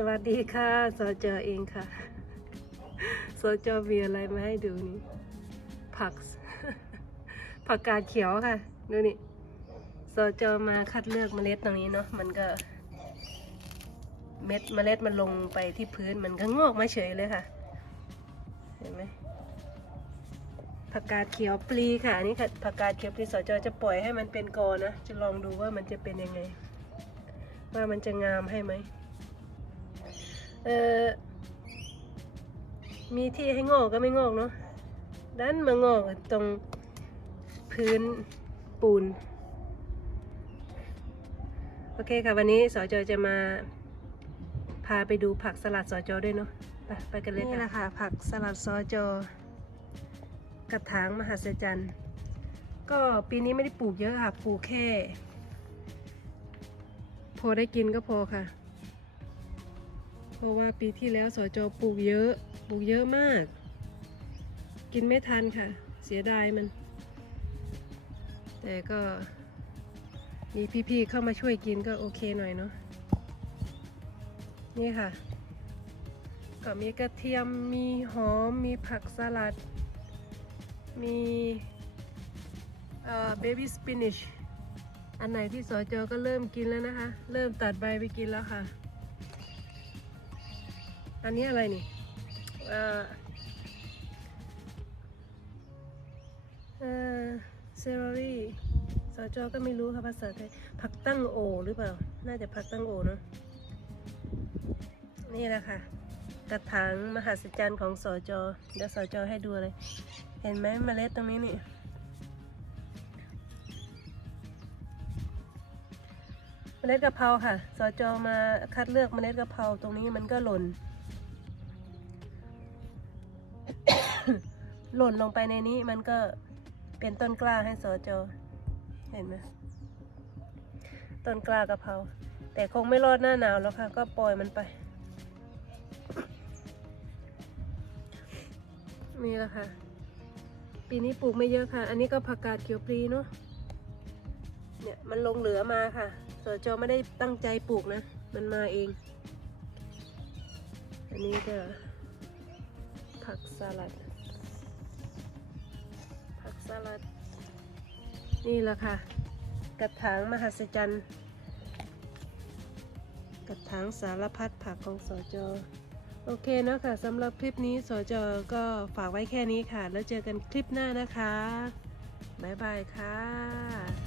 สวัสดีค่ะสจเองค่ะสจมีอะไรมาให้ดูนี่ ผัก ผักกาดเขียวค่ะ ดูนี่สจมาคัดเลือกเมล็ดตรงนี้เนาะ มันก็ เม็ดเมล็ดมันลงไปที่พื้น มันก็งอกมาเฉยเลยค่ะ เห็นไหมผักกาดเขียวปลีค่ะนนี่ค่ะผักกาดเขียวปลีสจจะปล่อยให้มันเป็นกอนะ จะลองดูว่ามันจะเป็นยังไง ว่ามันจะงามให้ไหม เออมีที่ให้งอกก็ไม่งอกเนาะดันมางอกตรงพื้นปูน โอเคค่ะ วันนี้สจอจะมาพาไปดูผักสลัดสจอด้วยเนาะไปไปกันเลยนี่แหละค่ะผักสลัดสจอกระถางมหัศจรรย์ ก็ปีนี้ไม่ได้ปลูกเยอะค่ะ ปลูกแค่ พอได้กินก็พอค่ะ เพราะว่าปีที่แล้วสจปลูกเยอะปลูกเยอะมาก กินไม่ทันค่ะ เสียดายมัน แต่ก็มีพี่ๆเข้ามาช่วยกินก็โอเคหน่อยเนาะนี่ค่ะก็มีกระเทียมมีหอมมีผักสลัด มีเอ่อเบบี้สปินิชอันไหนที่สจก็เริ่มกินแล้วนะคะ เริ่มตัดใบไปกินแล้วค่ะ อันนี้อะไรนี่เออเออเซอรี่สจก็ไม่รู้ค่ะภาษาไทยผักตั้งโอ หรือเปล่า น่าจะผักตั้งโอเนอะนี่แหละค่ะ กระถางมหัศจรรย์ของสจเดี๋ยวสจให้ดูเลย เห็นไหมเมล็ดตรงนี้นี่เมล็ดกะเพราค่ะ สจมาคัดเลือกเมล็ดกะเพราตรงนี้มันก็หล่น หล่นลงไปในนี้มันก็เป็นต้นกล้าให้สอจเห็นไหมต้นกล้ากะเพราแต่คงไม่รอดหน้าหนาวแล้วค่ะ ก็ปล่อยมันไป นี่แหละค่ะ ปีนี้ปลูกไม่เยอะค่ะ อันนี้ก็ผักกาดเขียวปลีเนาะเนี่ยมันลงเหลือมาค่ะสอจไม่ได้ตั้งใจปลูกนะ มันมาเอง อันนี้ก็ผักสลัด สลัด นี่แหละค่ะ กระถางมหัศจรรย์ กระถางสารพัดผักของสจโอเคเนาะค่ะสำหรับคลิปนี้สจก็ฝากไว้แค่นี้ค่ะ แล้วเจอกันคลิปหน้านะคะ บ๊ายบายค่ะ